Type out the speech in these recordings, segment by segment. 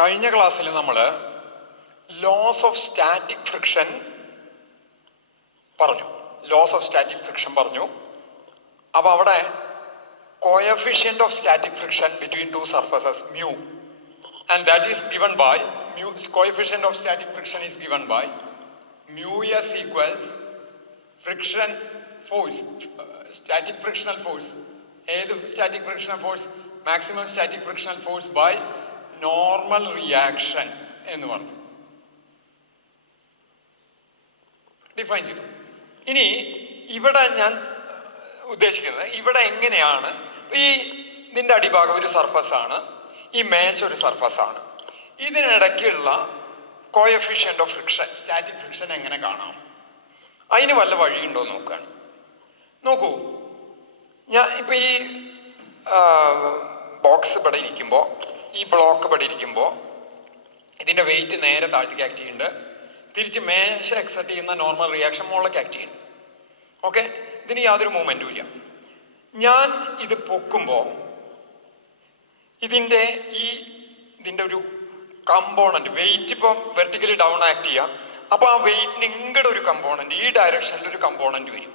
കഴിഞ്ഞ ക്ലാസ്സിൽ നമ്മൾ ലോസ് ഓഫ് സ്റ്റാറ്റിക് ഫ്രിക്ഷൻ പറഞ്ഞു. അപ്പോൾ അവിടെ coefficient of static friction between two surfaces mu, and that is given by coefficient of static friction is given by mu s equals friction force, static frictional force. ഏത് static frictional force? Maximum static frictional force by normal reaction എന്ന് പറഞ്ഞു, define ചെയ്തു. ഇനി ഇവിടെ ഞാൻ ഉദ്ദേശിക്കുന്നത്, ഇവിടെ എങ്ങനെയാണ് ഇതിന്റെ അടിഭാഗം ഒരു സർഫസ് ആണ്, ഈ മേശ ഒരു സർഫസ് ആണ്, ഇതിനിടയ്ക്കുള്ള coefficient of friction, static friction എങ്ങനെ കാണാം? അതിന് വല്ല വഴിയുണ്ടോ നോക്കുകയാണ്. നോക്കൂ, ഞാൻ ഇപ്പൊ ഈ ബോക്സ് ഇവിടെ ഇരിക്കുമ്പോൾ, ഈ ബ്ലോക്ക് ഇവിടെ ഇരിക്കുമ്പോൾ ഇതിന്റെ വെയിറ്റ് നേരെ താഴത്തേക്ക് ആക്ട് ചെയ്യുന്നുണ്ട്, തിരിച്ച് മേശ എക്സെപ്റ്റ് ചെയ്യുന്ന നോർമൽ റിയാക്ഷൻ മുകളിലേക്ക് ആക്ട് ചെയ്യുന്നുണ്ട്. ഓക്കെ, ഇതിന് യാതൊരു മൂവ്മെന്റും ഇല്ല. ഞാൻ ഇത് പൊക്കുമ്പോൾ ഇതിന്റെ ഒരു കമ്പോണന്റ് വെയിറ്റ് ഇപ്പം വെർട്ടിക്കലി ഡൗൺ ആക്ട് ചെയ്യാം. അപ്പൊ ആ വെയിറ്റിന് ഇങ്ങടെ ഒരു കമ്പോണന്റ്, ഈ ഡയറക്ഷനിൽ ഒരു കമ്പോണന്റ് വരും.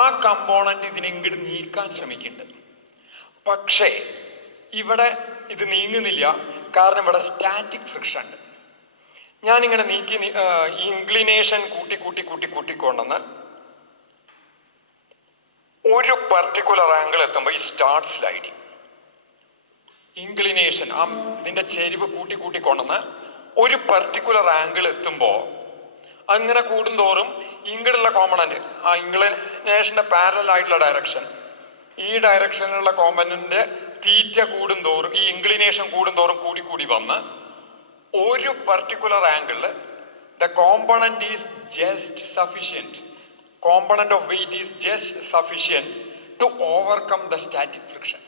ആ കമ്പോണന്റ് ഇതിനെ ഇങ്ങോട്ട് നീക്കാൻ ശ്രമിക്കുന്നുണ്ട്. പക്ഷേ ഇവിടെ ഇത് നീങ്ങുന്നില്ല, കാരണം ഇവിടെ സ്റ്റാറ്റിക് ഫ്രിക്ഷൻ ഉണ്ട്. ഞാനിങ്ങനെ നീക്കി ഇൻക്ലിനേഷൻ കൂട്ടിക്കൊണ്ടെന്ന് ഒരു പർട്ടിക്കുലർ ആംഗിൾ എത്തുമ്പോൾ ഈ സ്റ്റാർട്ട് സ്ലൈഡിങ്. ഇൻക്ലിനേഷൻ ഇതിന്റെ ചെരിവ് കൂട്ടിക്കൊണ്ടെന്ന് ഒരു പർട്ടിക്കുലർ ആംഗിൾ എത്തുമ്പോൾ അങ്ങനെ കൂടുന്തോറും ഇങ്ങോട്ടുള്ള കോമ്പണന്റ്, ആ ഇൻക്ലിനേഷന്റെ പാരലൽ ആയിട്ടുള്ള ഡയറക്ഷൻ, ഈ ഡയറക്ഷനിലുള്ള കോമ്പണന്റിന്റെ തീറ്റ കൂടുന്തോറും, ഈ ഇൻക്ലിനേഷൻ കൂടുന്തോറും കൂടി വന്ന് ഒരു പർട്ടിക്കുലർ ആംഗിളിൽ the component is just sufficient, component of weight is just sufficient to overcome the static friction.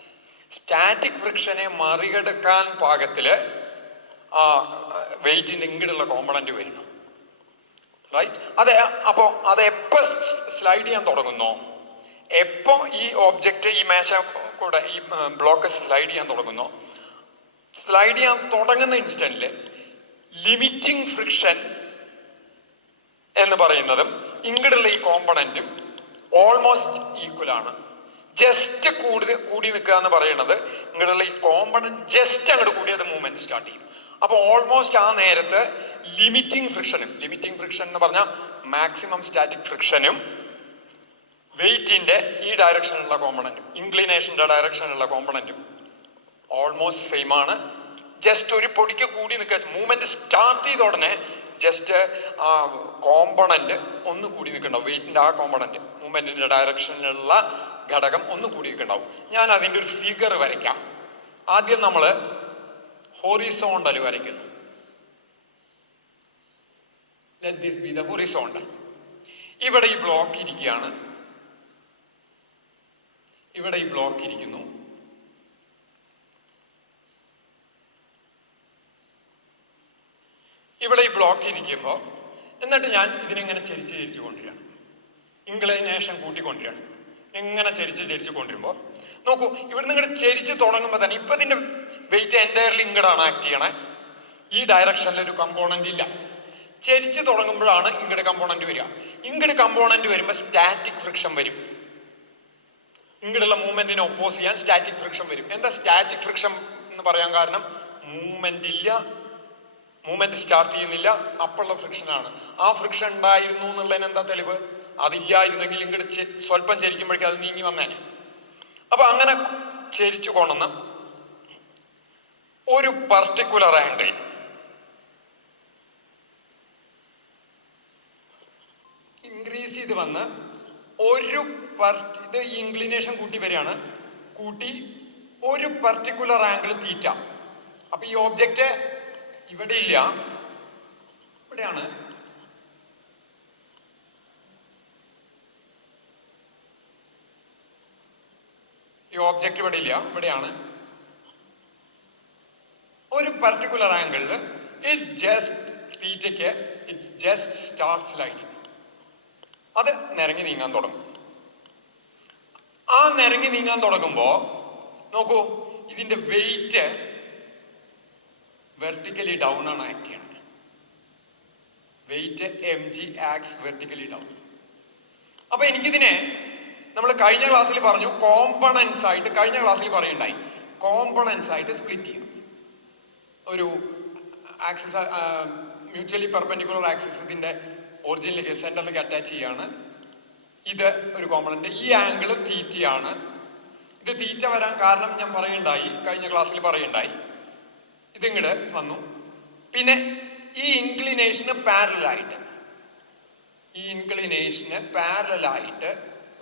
Static ഫ്രിക്ഷനെ മറികടക്കാൻ പാകത്തില് ആ വെയിറ്റിന്റെ ഇങ്ങോട്ടുള്ള കോമ്പണന്റ് വരുന്നു. റൈറ്റ്? അപ്പോ അത് എപ്പോ സ്ലൈഡ് ചെയ്യാൻ തുടങ്ങുന്നോ, എപ്പോ ഈ ഓബ്ജക്റ്റ്, ഈ മേശ കൂടെ ഈ ബ്ലോക്ക് സ്ലൈഡ് ചെയ്യാൻ തുടങ്ങുന്നോ, സ്ലൈഡ് ചെയ്യാൻ തുടങ്ങുന്ന ഇൻസ്റ്റന്റില് ലിമിറ്റിംഗ് ഫ്രിക്ഷൻ എന്ന് പറയുന്നതും ഇങ്ങോട്ടുള്ള ഈ കോമ്പണന്റും ഓൾമോസ്റ്റ് ഈക്വൽ ആണ്. ജസ്റ്റ് കൂടി നിൽക്കുക എന്ന് പറയുന്നത്, ഇങ്ങോട്ടുള്ള ഈ കോമ്പണന്റ് ജസ്റ്റ് അങ്ങോട്ട് കൂടിയത് മൂവ്മെന്റ് സ്റ്റാർട്ട് ചെയ്യും. അപ്പൊ ഓൾമോസ്റ്റ് ആ നേരത്ത് ലിമിറ്റിംഗ് ഫ്രിക്ഷൻ എന്ന് പറഞ്ഞാൽ മാക്സിമം സ്റ്റാറ്റിക് ഫ്രിക്ഷനും വെയിറ്റിന്റെ ഈ ഡയറക്ഷനിലുള്ള കോമ്പണന്റും ഇൻക്ലിനേഷന്റെ ഡയറക്ഷനിലുള്ള കോമ്പണന്റും ഓൾമോസ്റ്റ് സെയിം ആണ്. ജസ്റ്റ് ഒരു പൊടിക്ക് കൂടി നിൽക്കുക, മൂവ്മെന്റ് സ്റ്റാർട്ട് ചെയ്ത ഉടനെ ജസ്റ്റ് ആ കോമ്പണന്റ് ഒന്ന് കൂടി നിൽക്കണ്ടാവും. വെയിറ്റിന്റെ ആ കോമ്പണന്റ്, മൂവ്മെന്റിന്റെ ഡയറക്ഷനിലുള്ള ഘടകം ഒന്ന് കൂടി നിൽക്കണ്ടാവും. ഞാൻ അതിന്റെ ഒരു ഫിഗർ വരയ്ക്കാം. ആദ്യം നമ്മൾ ഹൊറിസോണ്ടൽ വരയ്ക്കുന്നു. Let this be the horizontal. ഇവിടെ ഈ ബ്ലോക്ക് ഇരിക്കുകയാണ്, ഇവിടെ ഈ ബ്ലോക്ക് ഇരിക്കുന്നു. ഇവിടെ ഈ ബ്ലോക്ക് ഇരിക്കുമ്പോൾ എന്നിട്ട് ഞാൻ ഇതിനെങ്ങനെ ചരിച്ച് കൊണ്ടുവരികയാണ്, ഇൻക്ലിനേഷൻ കൂട്ടിക്കൊണ്ടിരിക്കുകയാണ്. എങ്ങനെ ചരിച്ച് കൊണ്ടുവരുമ്പോൾ നോക്കൂ, ഇവിടെ നിങ്ങൾ ചരിച്ച് തുടങ്ങുമ്പോൾ തന്നെ ഇപ്പൊ ഇതിന്റെ വെയിറ്റ് എൻറ്റയർലി ഇങ്ങടാണ് ആക്ട് ചെയ്യണേ, ഈ ഡയറക്ഷനിൽ ഒരു കമ്പോണന്റ് ഇല്ല. ചരിച്ച് തുടങ്ങുമ്പോഴാണ് ഇങ്ങോട്ട് കമ്പോണന്റ് വരിക. ഇങ്ങോട്ട് കമ്പോണന്റ് വരുമ്പോൾ സ്റ്റാറ്റിക് ഫ്രിക്ഷൻ വരും. ഇങ്ങോട്ടുള്ള മൂവ്മെന്റിനെ ഒപ്പോസ് ചെയ്യാൻ സ്റ്റാറ്റിക് ഫ്രിക്ഷൻ വരും. എന്താ സ്റ്റാറ്റിക് ഫ്രിക്ഷൻ എന്ന് പറയാൻ കാരണം? മൂവ്മെന്റ് ഇല്ല, മൂവ്മെന്റ് സ്റ്റാർട്ട് ചെയ്യുന്നില്ല, അപ്പോഴുള്ള ഫ്രിക്ഷൻ ആണ്. ആ ഫ്രിക്ഷൻ ഉണ്ടായിരുന്നു എന്നുള്ളതിന് എന്താ തെളിവ്? അതില്ലായിരുന്നെങ്കിൽ ഇങ്ങോട്ട് സ്വല്പം ചരിക്കുമ്പോഴേക്കും അത് നീങ്ങി വന്നേനെ. അപ്പൊ അങ്ങനെ ചരിച്ചു കൊണ്ടുവന്ന് ഒരു പർട്ടിക്കുലർ ആംഗിൾ ഇൻക്രീസ് ചെയ്ത് വന്ന് ഇത് ഇൻക്ലിനേഷൻ കൂട്ടി വരികയാണ്, കൂട്ടി ഒരു പർട്ടിക്കുലർ ആംഗിൾ തീറ്റ. അപ്പൊ ഈ ഓബ്ജക്റ്റ് ഇവിടെ ഇല്ല, ഇവിടെയാണ്. ഈ ഓബ്ജക്റ്റ് ഇവിടെ ഇല്ല, ഇവിടെയാണ്. ഒരു പർട്ടിക്കുലർ ആംഗിളിൽ ഇറ്റ്സ് ജസ്റ്റ് തീറ്റയ്ക്ക് ഇറ്റ്സ് ജസ്റ്റ് സ്റ്റാർട്ട് സ്ലൈഡിങ്. അത് നിരങ്ങി നീങ്ങാൻ തുടങ്ങും. ആ നിരങ്ങി നീങ്ങാൻ തുടങ്ങുമ്പോ നോക്കൂ, ഇതിന്റെ വെയിറ്റ് വെർട്ടിക്കലി ഡൗൺ ആണ് ആക്ട് ചെയ്യണത്. Weight mg acts vertically down. അപ്പൊ എനിക്കിതിനെ നമ്മൾ കഴിഞ്ഞ ക്ലാസ്സിൽ പറഞ്ഞു കോമ്പണൻസ് ആയിട്ട്, കഴിഞ്ഞ ക്ലാസ്സിൽ പറയുണ്ടായി കോമ്പണൻസ് ആയിട്ട് സ്പ്ലിറ്റ് ചെയ്യും. ഒരു ആക്സിസ് മ്യൂച്വലി പെർപെൻഡിക്കുലർ ആക്സിസ് ഇതിന്റെ ഒറിജിനിലേക്ക് സെന്ററിലേക്ക് അറ്റാച്ച് ചെയ്യാണ്. ഇത് ഒരു കോമ്പണന്റ്. ഈ ആംഗിൾ തീറ്റയാണ്. ഇത് തീറ്റ വരാൻ കാരണം ഞാൻ പറയുണ്ടായി, കഴിഞ്ഞ ക്ലാസ്സിൽ പറയുണ്ടായി. ഇതിങ്ങട് വന്നു. പിന്നെ ഈ ഇൻക്ലിനേഷന് പാരലായിട്ട്, ഈ ഇൻക്ലിനേഷന് പാരലായിട്ട്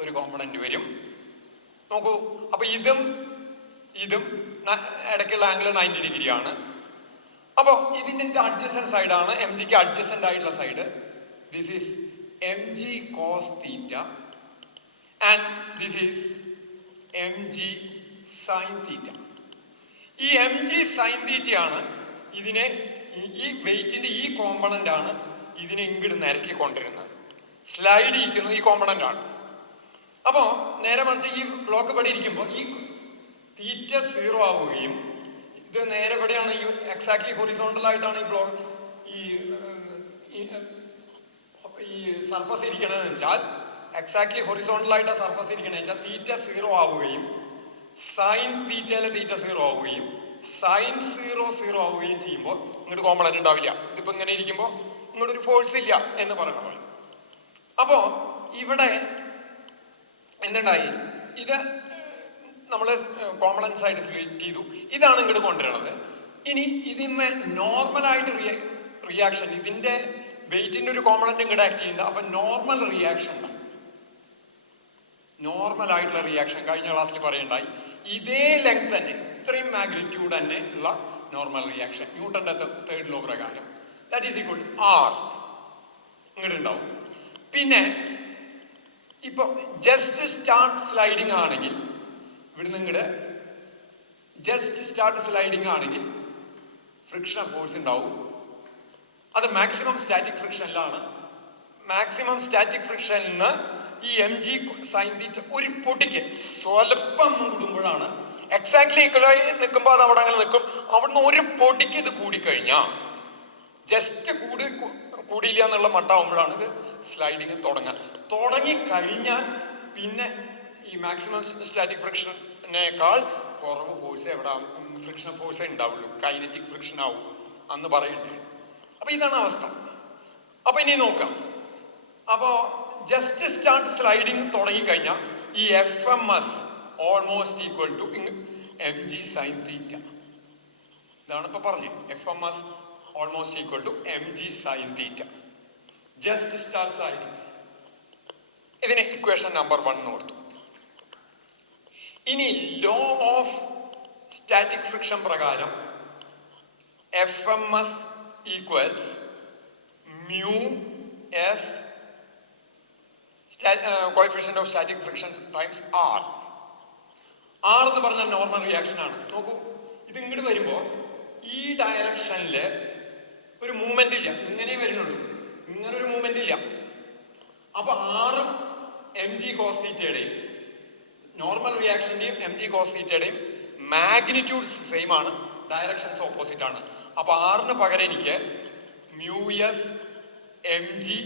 ഒരു കോമ്പണന്റ് വരും. നോക്കൂ, അപ്പൊ ഇതും ഇതും ഇടയ്ക്കുള്ള ആംഗിൾ 90 ഡിഗ്രി ആണ്. അപ്പൊ ഇതിന്റെ അഡ്ജസന്റ് സൈഡാണ് എം ജിക്ക് അഡ്ജസന്റ് ആയിട്ടുള്ള side. This is M G cos theta and this is M G sine theta. ഈ എം ജി സൈൻ തീറ്റയാണ് ഇതിനെ, ഈ വെയിറ്റിന്റെ ഈ കോമ്പണന്റ് ആണ് ഇതിനെ ഇങ്ങോട്ട് നിരക്കി കൊണ്ടിരുന്നത്. സ്ലൈഡ് ചെയ്യിക്കുന്നത് ഈ കോമ്പണന്റ് ആണ്. അപ്പോ നേരെ മറിച്ച് ഈ ബ്ലോക്ക് പടി ഇരിക്കുമ്പോൾ ഈ തീറ്റ 0 ആവുകയും, ഇത് നേരെ പടിയാണ്, ഈ എക്സാക്ട്ലി ഹൊറിസോണ്ടൽ ആയിട്ടാണ് ഈ ബ്ലോക്ക് ഈ സർഫസ് ഇരിക്കണമെന്ന് വെച്ചാൽ, എക്സാക്ട്ലി ഹൊറിസോണ്ടൽ ആയിട്ട് സർഫസ് ഇരിക്കണമെന്ന് വെച്ചാൽ തീറ്റ 0 ആവുകയും സൈൻ തീറ്റയിലെ തീറ്റ 0 ആവുകയും സൈൻ 0 ആവുകയും ചെയ്യുമ്പോൾ ഇങ്ങോട്ട് കോമ്പണന്റ് ഉണ്ടാവില്ല. ഇതിപ്പോ ഇങ്ങനെ ഇരിക്കുമ്പോൾ ഇങ്ങോട്ട് ഒരു ഫോഴ്സ് ഇല്ല എന്ന് പറയുന്ന പോലെ. അപ്പോ ഇവിടെ എന്തുണ്ടായി, ഇത് നമ്മൾ കോമ്പണൻസ് ആയിട്ട് സ്പ്ലിറ്റ് ചെയ്തു. ഇതാണ് ഇങ്ങോട്ട് കൊണ്ടുവരുന്നത്. ഇനി ഇതിന്മേ നോർമലായിട്ട് റിയാക്ഷൻ, ഇതിന്റെ വെയിറ്റിന്റെ ഒരു കോമ്പണന്റ് ഇങ്ങോട്ട് ആക്ട് ചെയ്യുന്നുണ്ട്. അപ്പൊ നോർമൽ റിയാക്ഷൻ, നോർമൽ ആയിട്ടുള്ള റിയാക്ഷൻ കഴിഞ്ഞ ക്ലാസ്സിൽ പറയുണ്ടായി. ഇതേ ലെങ്ത് തന്നെ, ഇത്രയും മാഗ്നിറ്റ്യൂഡ് തന്നെ ഉള്ള നോർമൽ റിയാക്ഷൻ ന്യൂട്ടന്റെ തേർഡ് ലോ പ്രകാരം ദാറ്റ് ഈസ് ഈക്വൽ ആർ ഇങ്ങോട്ട് ഉണ്ടാവും. പിന്നെ ഇപ്പൊ ജസ്റ്റ് സ്റ്റാർട്ട് സ്ലൈഡിങ് ആണെങ്കിൽ, ഇവിടുന്ന് ഇങ്ങോട്ട് ജസ്റ്റ് സ്റ്റാർട്ട് സ്ലൈഡിങ് ആണെങ്കിൽ ഫ്രിക്ഷൻ ഫോഴ്സ് ഉണ്ടാവും. അത് മാക്സിമം സ്റ്റാറ്റിക് ഫ്രിക്ഷനിലാണ്. മാക്സിമം സ്റ്റാറ്റിക് ഫ്രിക്ഷനിൽ നിന്ന് ഈ എം ജി സൈൻ തീറ്റ ഒരു പൊട്ടിക്ക് സ്വല്പം കൂടുമ്പോഴാണ്, എക്സാക്ട്ലി ഈക്വലായി നിൽക്കുമ്പോൾ അത് അവിടെ അങ്ങനെ നിൽക്കും. അവിടുന്ന് ഒരു പൊടിക്ക് ഇത് കൂടിക്കഴിഞ്ഞാൽ, ജസ്റ്റ് കൂടിയില്ല എന്നുള്ള മട്ടാവുമ്പോഴാണ് ഇത് സ്ലൈഡിങ് തുടങ്ങിക്കഴിഞ്ഞാൽ പിന്നെ ഈ മാക്സിമം സ്റ്റാറ്റിക് ഫ്രിക്ഷനേക്കാൾ കുറവ് ഫോഴ്സ് എവിടെ ഫ്രിക്ഷൻ ഫോഴ്സേ ഉണ്ടാവുള്ളൂ, കൈനറ്റിക് ഫ്രിക്ഷൻ ആവും അന്ന് പറയുന്നുണ്ട്. അപ്പൊ ഇതാണ് അവസ്ഥ. അപ്പൊ ഇനി നോക്കാം. അപ്പോ ജസ്റ്റ് സ്റ്റാർട്ട് സ്ലൈഡിങ് തുടങ്ങിക്കഴിഞ്ഞാൽ ഈ F M S almost equal to M G sine theta. ഇതാണ് ഇപ്പൊ പറഞ്ഞത്, F M S almost equal to M G sine theta. Just start sliding. ഇതിന് ഇക്വേഷൻ നമ്പർ 1 കൊടുത്തു. ഇനി ലോ ഓഫ് സ്റ്റാറ്റിക് ഫ്രിക്ഷൻ പ്രകാരം F M S equals mu S coefficient of static friction times R. R എന്ന് പറഞ്ഞാൽ normal reaction ആണ്. നോക്കൂ, ഇത് ഇങ്ങോട്ട് വരുമ്പോ ഈ ഡയറക്ഷനില് ഒരു മൂവ്മെന്റ് ഇല്ല, ഇങ്ങനെ വരുന്നുള്ളൂ, ഇങ്ങനെ ഒരു മൂവ്മെന്റ് ഇല്ല. അപ്പൊ ആറും എം ജി കോസ് തീറ്റയുടെയും നോർമൽ റിയാക്ഷന്റെയും എം ജി കോസ് തീറ്റയുടെയും മാഗ്നിറ്റ്യൂഡ്സ് സെയിം ആണ്, ഡയറക്ഷൻസ് ഓപ്പോസിറ്റ് ആണ്. അപ്പൊ ആറിന് പകരം എനിക്ക് mu S M G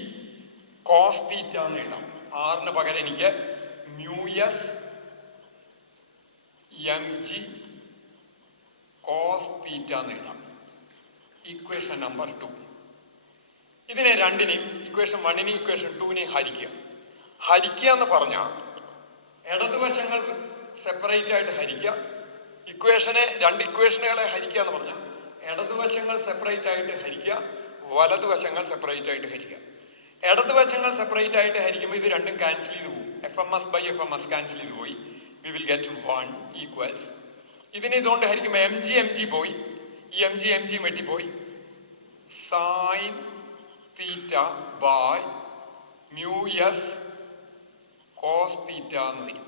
cos theta എന്ന് എഴുതാം. ആറിന് പകരം എനിക്ക് mu S M G cos theta എന്ന് എഴുതാം. Equation number 2. ഇതിനെ രണ്ടിനെയും, ഇക്വേഷൻ 1നെയും ഇക്വേഷൻ 2നെയും ഹരിക്കുക എന്ന് പറഞ്ഞാൽ ഇടതുവശങ്ങൾ സെപ്പറേറ്റ് ആയിട്ട് ഹരിക്കുക. രണ്ട് ഇക്വേഷനുകളെ ഹരിക്കുക എന്ന് പറഞ്ഞാൽ ഇടതുവശങ്ങൾ സെപ്പറേറ്റ് ആയിട്ട് ഹരിക്കുക, വലതുവശങ്ങൾ സെപ്പറേറ്റ് ആയിട്ട് ഹരിക്കുക. ഇടതുവശങ്ങൾ സെപ്പറേറ്റ് ആയിട്ട് ഹരിക്കുമ്പോൾ ഇത് രണ്ടും ക്യാൻസൽ ചെയ്ത് പോകും. F M S by F M S cancel ചെയ്ത് പോയി. We will get 1 equals. ഇതിനെ ഇതുകൊണ്ട് ഹരിക്കുമ്പോൾ എം ജി പോയി, ഈ എം ജി വെട്ടിപ്പോയി. Sine theta by mu S cos theta എന്ന് വരും.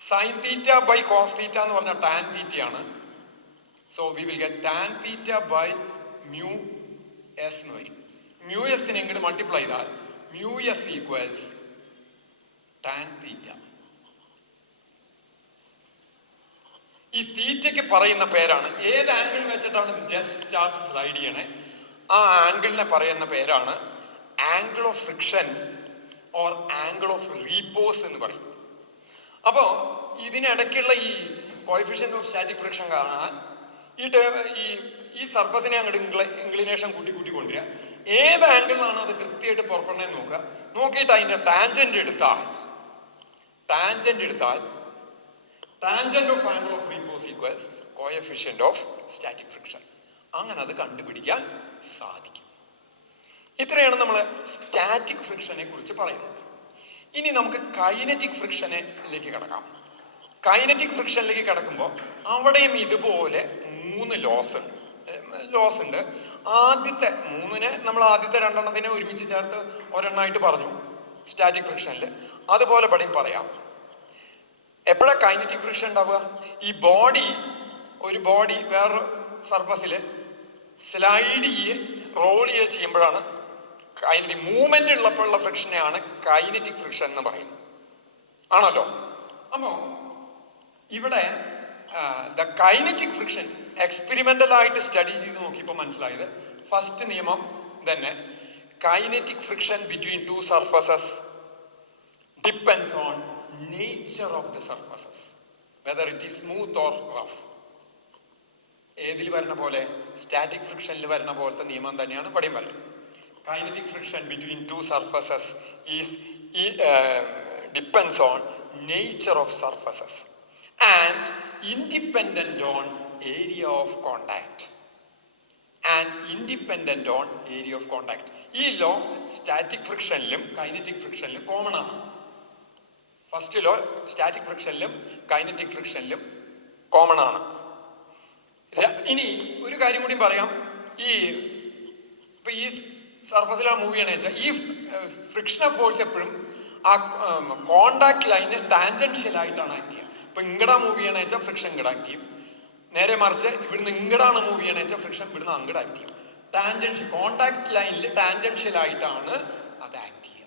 Sine theta by cos theta എന്ന് പറഞ്ഞാൽ ടാൻ തീറ്റയാണ്. So we will get tan theta by mu S എന്ന് വരും. മ്യൂ എസിനെ ഇങ്ങോട്ട് മൾട്ടിപ്ലൈ ചെയ്താൽ mu S equals tan theta. ഈ തീറ്റയ്ക്ക് പറയുന്ന പേരാണ്. ഏത് ആംഗിൾ വെച്ചിട്ടാണ് ഇത് ജസ്റ്റ് സ്റ്റാർട്ട് സ്ലൈഡ് ചെയ്യണേ, ആ ആംഗിളിനെ പറയുന്ന പേരാണ് angle of friction or angle of repose എന്ന് പറയും. അപ്പോൾ ഇതിനിടയ്ക്കുള്ള ഈ കോഎഫിഷ്യന്റ് ഓഫ് സ്റ്റാറ്റിക് ഫ്രിക്ഷൻ കാണാൻ ഈ സർഫസിനെ അങ്ങോട്ട് ഇൻക്ലിനേഷൻ കൂട്ടി കൊണ്ടുവരിക. ഏത് ആംഗിളിലാണ് അത് കൃത്യമായിട്ട് പുറപ്പെടണേ നോക്കുക. നോക്കിയിട്ട് അതിന്റെ ടാൻജന്റ് എടുത്താൽ tangent of angle of repose equals coefficient of static friction. അങ്ങനെ അത് കണ്ടുപിടിക്കാൻ സാധിക്കും. ഇത്രയാണ് നമ്മൾ സ്റ്റാറ്റിക് ഫ്രിക്ഷനെ കുറിച്ച് പറയുന്നത്. ഇനി നമുക്ക് കൈനറ്റിക് ഫ്രിക്ഷനിലേക്ക് കിടക്കാം. കൈനറ്റിക് ഫ്രിക്ഷനിലേക്ക് കിടക്കുമ്പോൾ അവിടെയും ഇതുപോലെ 3 ലോസ് ഉണ്ട്. ആദ്യത്തെ 3നെ നമ്മൾ ആദ്യത്തെ 2 ഒരുമിച്ച് ചേർത്ത് ഒരെണ്ണമായിട്ട് പറഞ്ഞു സ്റ്റാറ്റിക് ഫ്രിക്ഷനിൽ. അതുപോലെ പടിയും പറയാം. എപ്പോഴാണ് കൈനറ്റിക് ഫ്രിക്ഷൻ ഉണ്ടാവുക? ഈ ഒരു ബോഡി വേറൊരു സർഫസിൽ സ്ലൈഡ് റോൾ ചെയ്യുമ്പോഴാണ് കൈനറ്റിക് മൂവ്മെന്റ് ഉള്ളപ്പോഴുള്ള ഫ്രിക്ഷനെയാണ് കൈനറ്റിക് ഫ്രിക്ഷൻ എന്ന് പറയുന്നത്, ആണല്ലോ. അപ്പോ ഇവിടെ ദ കൈനറ്റിക് ഫ്രിക്ഷൻ എക്സ്പെരിമെന്റൽ ആയിട്ട് സ്റ്റഡി ചെയ്ത് നോക്കിയപ്പോൾ മനസ്സിലായത് ഫസ്റ്റ് നിയമം തന്നെ, kinetic friction between 2 surfaces depends on nature of the surfaces whether it is smooth or rough. ഏതിൽ വരുന്ന പോലെ? സ്റ്റാറ്റിക് ഫ്രിക്ഷനിൽ വരുന്ന പോലത്തെ നിയമം തന്നെയാണ് ഇവിടെയും പറയുന്നത്. Kinetic friction between 2 surfaces depends on nature of surfaces and independent on area of contact. ഈ ലോ സ്റ്റാറ്റിക് ഫ്രിക്ഷനിലും കൈനറ്റിക് ഫ്രിക്ഷനിലും കോമൺ ആണ്. ഫസ്റ്റ് ലോ സ്റ്റാറ്റിക് ഫ്രിക്ഷനിലും കൈനറ്റിക് ഫ്രിക്ഷനിലും കോമൺ ആണ്. ഇനി ഒരു കാര്യം കൂടി പറയാം. ഈ സർഫസിലാണ് മൂവ് ചെയ്യണമെന്ന് വെച്ചാൽ ഈ ഫ്രിക്ഷൻ ഓഫ് ഫോഴ്സ് എപ്പോഴും ആ കോണ്ടാക്ട് ലൈന് ടാൻജൻഷ്യൽ ആയിട്ടാണ് ആക്ട് ചെയ്യുക. ഇപ്പൊ ഇങ്ങടാ മൂവ് ചെയ്യണമെന്ന് വെച്ചാൽ ഫ്രിക്ഷൻ ഇങ്ങടെ ആക്ട് ചെയ്യും. നേരെ മറിച്ച് ഇവിടുന്ന് ഇങ്ങടാണ് മൂവ് ചെയ്യണമെന്ന് വെച്ചാൽ ഫ്രിക്ഷൻ ഇവിടുന്ന് അങ്ങോട്ട് ആക്ട് ചെയ്യും. കോണ്ടാക്ട് ലൈനിൽ ടാൻജൻഷ്യൽ ആയിട്ടാണ് അത് ആക്ട് ചെയ്യുക.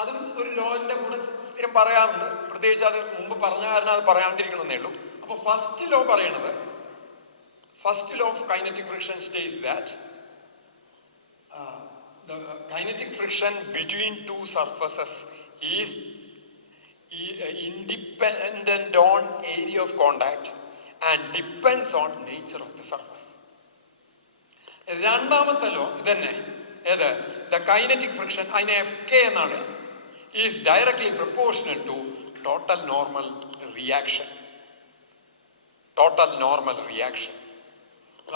അതും ഒരു ലോന്റെ കൂടെ സ്ഥിരം പറയാറുണ്ട്. പ്രത്യേകിച്ച് അത് മുമ്പ് പറഞ്ഞ കാരണം അത് പറയാണ്ടിരിക്കണമെന്നേ ഉള്ളൂ. അപ്പൊ first law of kinetic friction States that the kinetic friction between 2 surfaces is independent on area of contact and depends on nature of the surface. രണ്ടാമത്തെ ലോ ഇതന്നെ. ഏത്? the kinetic friction അതിനെ Fk എന്നാണ്, is directly proportional to total normal reaction,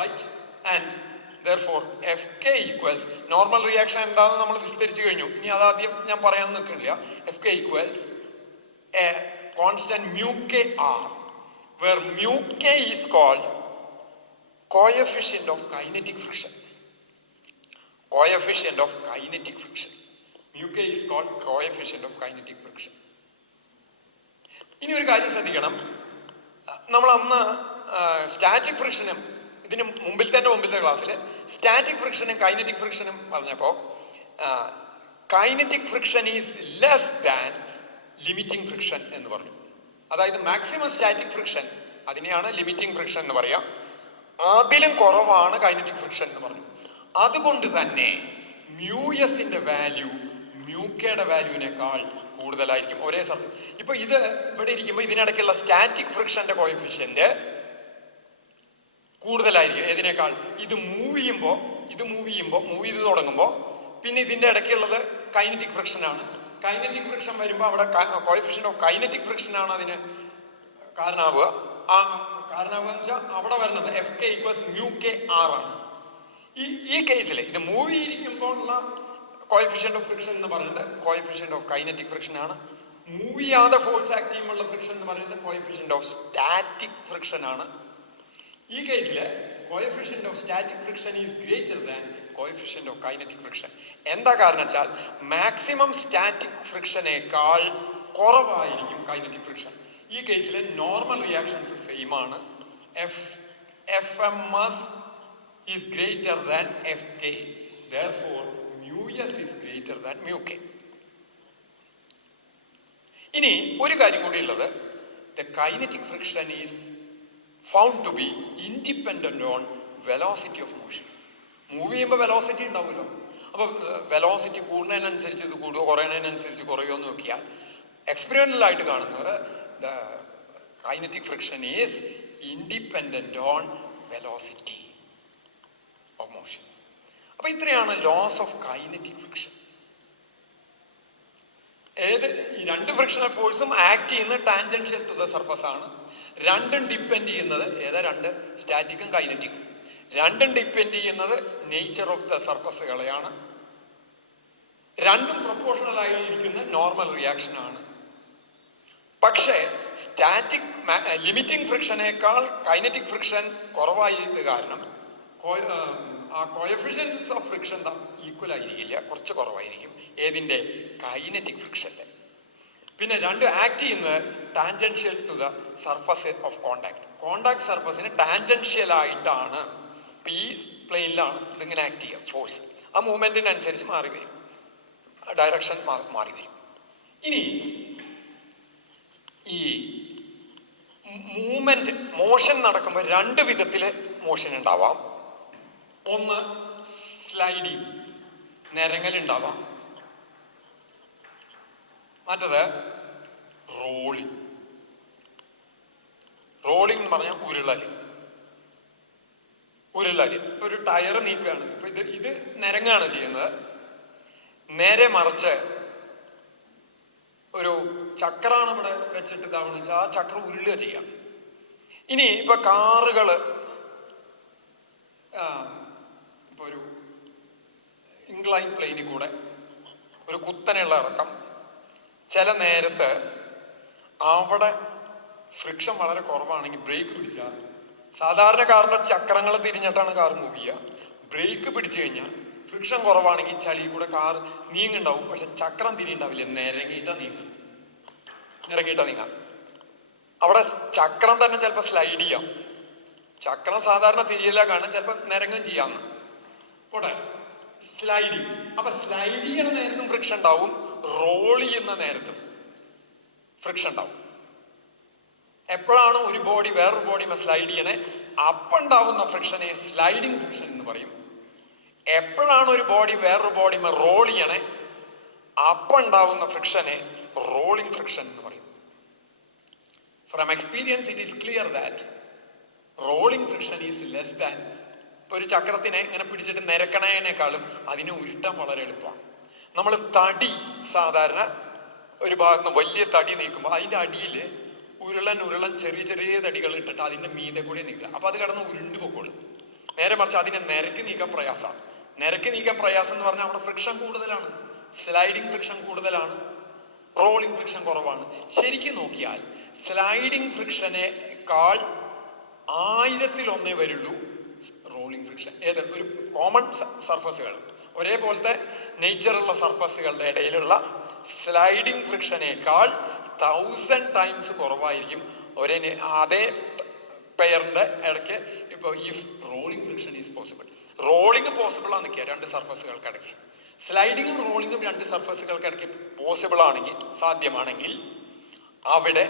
right? And therefore Fk equals normal reaction എന്താണെന്ന് നമ്മൾ വിസ്തരിച്ചു കഴിഞ്ഞു. ഇനി അതാദ്യം ഞാൻ പറയാൻ നിൽക്കുന്നില്ല. Fk equals a constant mu k r, where mu k is called coefficient of kinetic friction. Mu k is called coefficient of kinetic friction. ഇനി ഒരു കാര്യം ശ്രദ്ധിക്കണം. നമ്മൾ അന്ന് സ്റ്റാറ്റിക് ഫ്രിക്ഷനും ഇതിന് മുമ്പിലത്തെ ക്ലാസ്സിൽ സ്റ്റാറ്റിക് ഫ്രിക്ഷനും കൈനറ്റിക് ഫ്രിക്ഷനും പറഞ്ഞപ്പോൾ kinetic friction is less than limiting friction എന്ന് പറഞ്ഞു. അതായത് മാക്സിമം സ്റ്റാറ്റിക് ഫ്രിക്ഷൻ, അതിനെയാണ് ലിമിറ്റിംഗ് ഫ്രിക്ഷൻ എന്ന് പറയാം, അതിലും കുറവാണ് കൈനറ്റിക് ഫ്രിക്ഷൻ എന്ന് പറഞ്ഞു. അതുകൊണ്ട് തന്നെ മ്യൂഎസിന്റെ വാല്യൂ മ്യൂക്കയുടെ വാല്യൂവിനേക്കാൾ കൂടുതലായിരിക്കും ഒരേ സർഫസ്. ഇപ്പൊ ഇത് ഇവിടെ ഇരിക്കുമ്പോൾ ഇതിനിടയ്ക്കുള്ള സ്റ്റാറ്റിക് ഫ്രിക്ഷന്റെ കോഎഫിഷ്യന്റ് കൂടുതലായിരിക്കും ഏതിനേക്കാൾ. ഇത് മൂവ് ചെയ്ത് തുടങ്ങുമ്പോൾ പിന്നെ ഇതിന്റെ ഇടയ്ക്കുള്ളത് കൈനറ്റിക് ഫ്രിക്ഷൻ ആണ്. കൈനറ്റിക് ഫ്രിക്ഷൻ വരുമ്പോൾ അവിടെ കോഎഫിഷ്യന്റ് ഓഫ് കൈനറ്റിക് ഫ്രിക്ഷൻ ആണ് അതിന് കാരണമാവുക. വെച്ചാൽ അവിടെ വരുന്നത് Fk equals mu k r ആണ്. ഈ കേസിൽ ഇത് മൂവ് ചെയ്തിരിക്കുമ്പോൾ ഉള്ള കോഎഫിഷ്യന്റ് ഓഫ് ഫ്രിക്ഷൻ എന്ന് പറയുന്നത് കോഎഫിഷ്യന്റ് ഓഫ് കൈനറ്റിക് ഫ്രിക്ഷൻ ആണ്. മൂവ് ചെയ്യാതെ ഫോഴ്സ് ആക്ട് ചെയ്യുമ്പോൾ ഫ്രിക്ഷൻ എന്ന് പറയുന്നത് കോഎഫിഷ്യന്റ് ഓഫ് സ്റ്റാറ്റിക് ഫ്രിക്ഷൻ ആണ്. ഈ കേസിൽ coefficient of static friction is greater than coefficient of kinetic friction. എന്താ കാരണം വെച്ചാൽ മാക്സിമം സ്റ്റാറ്റിക് ഫ്രിക്ഷനേക്കാൾ കുറവായിരിക്കും കൈനറ്റിക് ഫ്രിക്ഷൻ. ഈ കേസിൽ നോർമൽ റിയാക്ഷൻസ് സെയിം ആണ്. Fms is greater than Fk, therefore μs is greater than μk. ഇനി ഒരു കാര്യം കൂടി ഉള്ളത്, the kinetic friction is found to be independent on velocity of motion. Move ചെയ്യുമ്പോൾ വെലോസിറ്റി ഉണ്ടാവുമല്ലോ. അപ്പോൾ വെലോസിറ്റി കൂടുന്നതിനനുസരിച്ച് ഇത് കൂടുക, കുറയുന്നതിനനുസരിച്ച് കുറയുമോ എന്ന് നോക്കിയാൽ എക്സ്പെരിമെന്റലായിട്ട് കാണുന്നത് the kinetic friction is independent on velocity of motion. അപ്പൊ ഇത്രയാണ് ലോസ് ഓഫ് കൈനറ്റിക് ഫ്രിക്ഷൻ. ഈ രണ്ട് ഫ്രിക്ഷണൽ ഫോഴ്സും ആക്ട് ചെയ്യുന്ന ടാൻജൻഷ്യൽ ടു ദ സർഫസ് ആണ്. രണ്ടും ഡിപ്പെൻഡ് ചെയ്യുന്നത് രണ്ട് സ്റ്റാറ്റിക്കും കൈനറ്റിക്കും. രണ്ടും ഡിപ്പെൻഡ് ചെയ്യുന്നത് നേച്ചർ ഓഫ് ദ സർഫസുകളെയാണ്. രണ്ടും പ്രൊപ്പോർഷണൽ ആയിരിക്കുന്ന നോർമൽ റിയാക്ഷൻ ആണ്. പക്ഷേ സ്റ്റാറ്റിക് ലിമിറ്റിംഗ് ഫ്രിക്ഷനേക്കാൾ കൈനറ്റിക് ഫ്രിക്ഷൻ കുറവായത് കാരണം ആ കോഎഫിഷ്യൻസ് ഓഫ് ഫ്രിക്ഷൻ ഈക്വൽ ആയിരിക്കില്ല, കുറച്ച് കുറവായിരിക്കും. ഏതിൻ്റെ? കൈനറ്റിക് ഫ്രിക്ഷൻ്റെ. പിന്നെ രണ്ട് ആക്ട് ചെയ്യുന്നത് tangential to the surface of contact. Contact സർഫസിന് ടാൻജൻഷ്യൽ ആയിട്ടാണ്. ഈ പ്ലെയിനിലാണ് ഇതിങ്ങനെ ആക്ട് ചെയ്യുക ഫോഴ്സ്. ആ മൂവ്മെന്റിനനുസരിച്ച് മാറി വരും, ഡയറക്ഷൻ മാറി വരും. ഇനി ഈ മൂവ്മെന്റ് മോഷൻ നടക്കുമ്പോൾ രണ്ട് വിധത്തിൽ മോഷൻ ഉണ്ടാവാം. ഒന്ന് സ്ലൈഡിങ്, നിരങ്ങലുണ്ടാവാം. മറ്റത് റോളിങ്. റോളിംഗ് എന്ന് പറഞ്ഞാൽ ഉരുളല്. ഇപ്പൊ ഒരു ടയർ നീക്കുകയാണ്. ഇപ്പൊ ഇത് നിരങ്ങാണ് ചെയ്യുന്നത്. നേരെ മറിച്ച് ഒരു ചക്രാണ് ഇവിടെ വെച്ചിട്ട് ഇതാവണമെന്ന് വെച്ചാൽ ആ ചക്രം ഉരുളുക ചെയ്യാം. ഇനി ഇപ്പൊ കാറുകള് ഇപ്പൊ ഒരു ഇൻക്ലൈൻ പ്ലെയിനിൽ കൂടെ ഒരു കുത്തനെയുള്ള ഇറക്കം, ചില നേരത്ത് അവിടെ ഫ്രിക്ഷൻ വളരെ കുറവാണെങ്കിൽ ബ്രേക്ക് പിടിച്ചാൽ, സാധാരണ കാറിന്റെ ചക്രങ്ങൾ തിരിഞ്ഞിട്ടാണ് കാർ മൂവ് ചെയ്യുക. ബ്രേക്ക് പിടിച്ചു കഴിഞ്ഞാൽ ഫ്രിക്ഷൻ കുറവാണെങ്കിൽ ചളി കൂടെ കാർ നീങ്ങുണ്ടാവും, പക്ഷെ ചക്രം തിരിയുണ്ടാവില്ല. നിരങ്ങിയിട്ടാ നീങ്ങാം. അവിടെ ചക്രം തന്നെ ചിലപ്പോൾ സ്ലൈഡ് ചെയ്യാം. ചക്രം സാധാരണ തിരിയില്ല, കാരണം ചിലപ്പോൾ നിരങ്ങും ചെയ്യാന്ന് പോട്ടെ. സ്ലൈഡിങ്. അപ്പൊ സ്ലൈഡ് ചെയ്യുന്ന നേരത്തും ഫ്രിക്ഷൻ ഉണ്ടാവും, റോൾ ചെയ്യുന്ന നേരത്തും ഫ്രിക്ഷൻ ഉണ്ടാവും. എപ്പോഴാണ് ഒരു ബോഡി വേറൊരു ബോഡി സ്ലൈഡ് ചെയ്യണേ, അപ്പുണ്ടാവുന്ന ഫ്രിക്ഷനെ സ്ലൈഡിങ് ഫ്രിക്ഷൻ എന്ന് പറയും. എപ്പോഴാണ് ഒരു ബോഡി വേറൊരു ബോഡി റോൾ ചെയ്യണേ, അപ്പുണ്ടാവുന്ന ഫ്രിക്ഷനെ റോളിംഗ് ഫ്രിക്ഷൻ എന്ന് പറയും. From experience it is clear that rolling friction is less than. ഇപ്പൊ ഒരു ചക്രത്തിനെ ഇങ്ങനെ പിടിച്ചിട്ട് നിരക്കണേനേക്കാളും അതിനെ ഉരുട്ടാൻ വളരെ എളുപ്പമാണ്. നമ്മൾ തടി സാധാരണ ഒരു ഭാഗത്ത് വലിയ തടി നീക്കുമ്പോൾ അതിന്റെ അടിയിൽ ഉരുളൻ ചെറിയ ചെറിയ തടികൾ ഇട്ടിട്ട് അതിന്റെ മീതെ കൂടി നീക്കുക. അപ്പൊ അത് കിടന്ന് ഉരുണ്ടു പൊക്കോളും. നേരെ മറിച്ച് അതിനെ നിരക്കി നീക്കാൻ പ്രയാസമാണ്. നിരക്കി നീക്കാൻ പ്രയാസം എന്ന് പറഞ്ഞാൽ അവിടെ ഫ്രിക്ഷൻ കൂടുതലാണ്. സ്ലൈഡിങ് ഫ്രിക്ഷൻ കൂടുതലാണ്, റോളിംഗ് ഫ്രിക്ഷൻ കുറവാണ്. ശരിക്കും നോക്കിയാൽ സ്ലൈഡിങ് ഫ്രിക്ഷനേക്കാൾ 1000-1 വരുള്ളൂ റോളിംഗ് ഫ്രിക്ഷൻ. ഒരു കോമൺ സർഫസുകൾ, ഒരേപോലത്തെ നേച്ചറുള്ള സർഫസുകളുടെ ഇടയിലുള്ള സ്ലൈഡിങ് ഫ്രിക്ഷനേക്കാൾ 1000 ടൈംസ് കുറവായിരിക്കും അതേ പെയറിന്റെ ഇടയ്ക്ക്. ഇപ്പൊ if rolling friction is possible, rolling possible ആണ് നിൽക്കുക രണ്ട് സർഫസുകൾക്ക് ഇടയ്ക്ക്. സ്ലൈഡിങ്ങും റോളിങ്ങും രണ്ട് സർഫസുകൾക്ക് ഇടയ്ക്ക് പോസിബിൾ ആണെങ്കിൽ, സാധ്യമാണെങ്കിൽ, അവിടെ